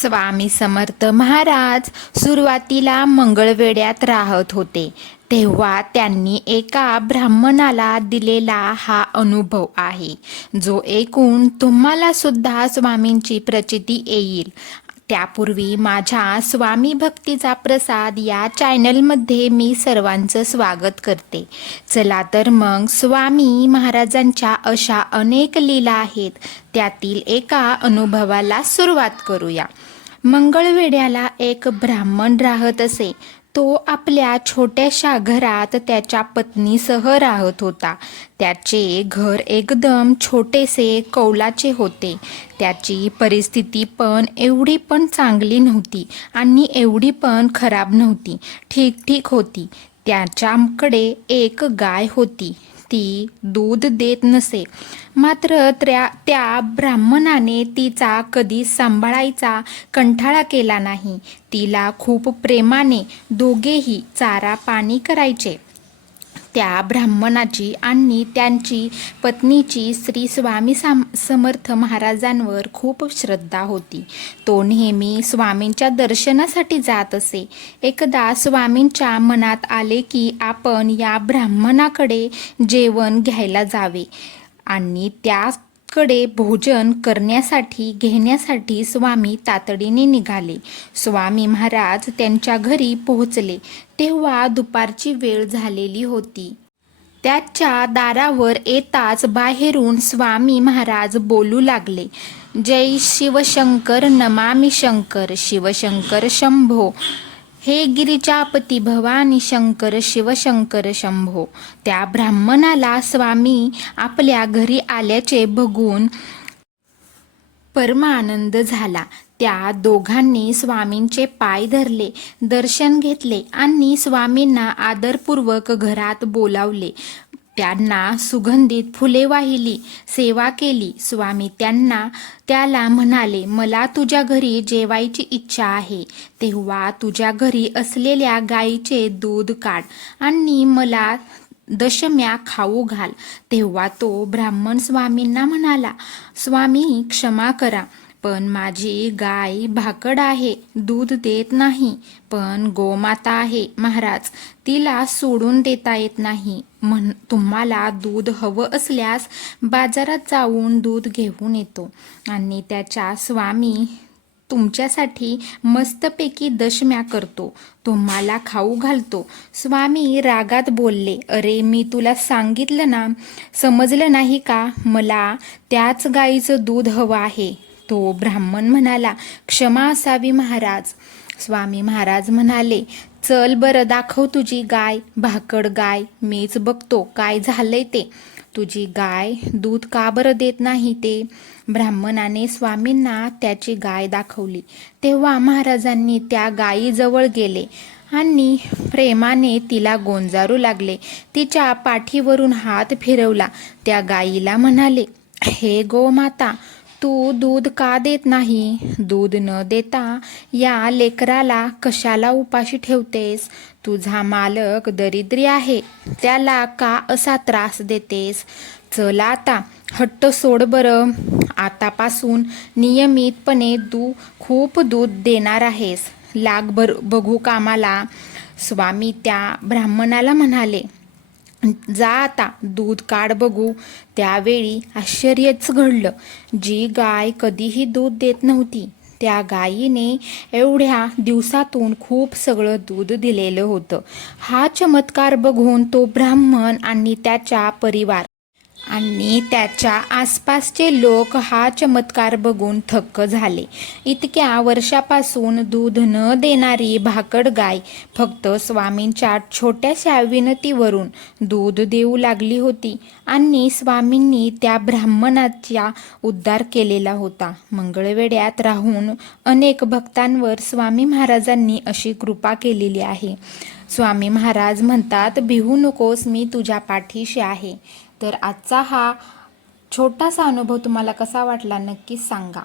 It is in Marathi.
स्वामी समर्थ महाराज सुरुवातीला मंगळवेड्यात राहत होते. तेव्हा त्यांनी एका ब्राह्मणाला दिलेला हा अनुभव आहे. जो ऐकून तुम्हाला सुद्धा स्वामींची प्रचिती येईल. त्यापूर्वी माझ्या स्वामी भक्तीचा प्रसाद या चॅनलमध्ये मी सर्वांचं स्वागत करते. चला तर मग स्वामी महाराजांच्या अशा अनेक लीला आहेत त्यातील एका अनुभवाला सुरुवात करूया. मंगळवेड्याला एक ब्राह्मण राहत असे. तो आपल्या छोट्याशा घरात त्याच्या पत्नीसह राहत होता. त्याचे घर एकदम छोटेसे कौलाचे होते. त्याची परिस्थिती पण एवढी पण चांगली नव्हती आणि एवढी पण खराब नव्हती. ठीक ठीक होती. त्याच्याकडे एक गाय होती. ती दूध देत नसे. मात्र त्या त्या ब्राह्मणाने तिचा कधी सांभाळायचा कंठाळा केला नाही. तिला खूप प्रेमाने दोघेही चारा पाणी करायचे. त्या ब्राह्मणाची आणि त्यांची पत्नीची श्री स्वामी साम समर्थ महाराजांवर खूप श्रद्धा होती. तो नेहमी स्वामींच्या दर्शनासाठी जात असे. एकदा स्वामींच्या मनात आले की आपण या ब्राह्मणाकडे जेवण घ्यायला जावे. आणि त्या कडे भोजन करण्यासाठी घेण्यासाठी स्वामी तातडीने निघाले. स्वामी महाराज त्यांच्या घरी पोहोचले. तेव्हा दुपारची वेळ झालेली होती. त्याच्या दारावर येताच बाहेरून स्वामी महाराज बोलू लागले जय शिवशंकर नमामि शंकर शिवशंकर शंभो. हे गिरिजापती भवानी शंकर शिवशंकर शंभो. त्या ब्राह्मणाला स्वामी आपल्या घरी आल्याचे बघून परमानंद झाला. त्या दोघांनी स्वामींचे पाय धरले दर्शन घेतले आणि स्वामींना आदरपूर्वक घरात बोलावले. त्यांना सुगंधित फुले वाहिली सेवा केली. स्वामी त्यांना त्याला म्हणाले मला तुझ्या घरी जेवायची इच्छा आहे. तेव्हा तुझ्या घरी असलेल्या गाईचे दूध काढ आणि मला दशम्या खाऊ घाल. तेव्हा तो ब्राह्मण स्वामींना म्हणाला स्वामी क्षमा करा. पण माझी गाय भाकड आहे दूध देत नाही पण गोमाता आहे महाराज तिला सोडून देता येत नाही. म्हण तुम्हाला दूध हवं असल्यास बाजारात जाऊन दूध घेऊन येतो. आणि त्याच्या स्वामी तुमच्यासाठी मस्तपैकी दशम्या करतो. तुम्हाला खाऊ घालतो. स्वामी रागात बोलले अरे मी तुला सांगितलं ना समजलं नाही का? मला त्याच गाईचं दूध हवं आहे. तो ब्राह्मण म्हणाला क्षमा असावी महाराज. स्वामी महाराज म्हणाले चल बरं दाखव तुझी गाय भाकड गाय मीच बघतो काय झालंय ते? तुझी गाय दूध का बरं देत नाही ते? ब्राह्मणाने स्वामींना त्याची गाय दाखवली. तेव्हा महाराजांनी त्या गायीजवळ गेले आणि प्रेमाने तिला गोंजारू लागले. तिच्या पाठीवरून हात फिरवला. त्या गायीला म्हणाले हे गोमाता तू दूध का देत नाही? दूध न देता या लेकराला कशाला उपाशी ठेवतेस? तुझा मालक दरिद्री आहे त्याला का असा त्रास देतेस? चला आता हट्ट सोड बरं. आतापासून नियमितपणे तू खूप दूध देणार आहेस. लाग बर बघू कामाला. स्वामी त्या ब्राह्मणाला म्हणाले. जा आता दूध काढ बघू. त्यावेळी आश्चर्यच घडलं. जी गाय कधीही दूध देत नव्हती त्या गायीने एवढ्या दिवसातून खूप सगळं दूध दिलेलं होतं. हा चमत्कार बघून तो ब्राह्मण आणि त्याचा परिवार आणि त्याच्या आसपासचे लोक हा चमत्कार बघून थक्क झाले. इतक्या वर्षापासून दूध न देणारी भाकड गाय फक्त स्वामींच्या छोट्याशा विनंतीवरून दूध देऊ लागली होती आणि स्वामींनी त्या ब्राह्मणाचा उद्धार केलेला होता. मंगळवेड्यात राहून अनेक भक्तांवर स्वामी महाराजांनी अशी कृपा केलेली आहे. स्वामी महाराज म्हणतात भिवू नकोस मी तुझ्या पाठीशी आहे. तर आजचा हा छोटासा अनुभव तुम्हाला कसा वाटला नक्कीच सांगा.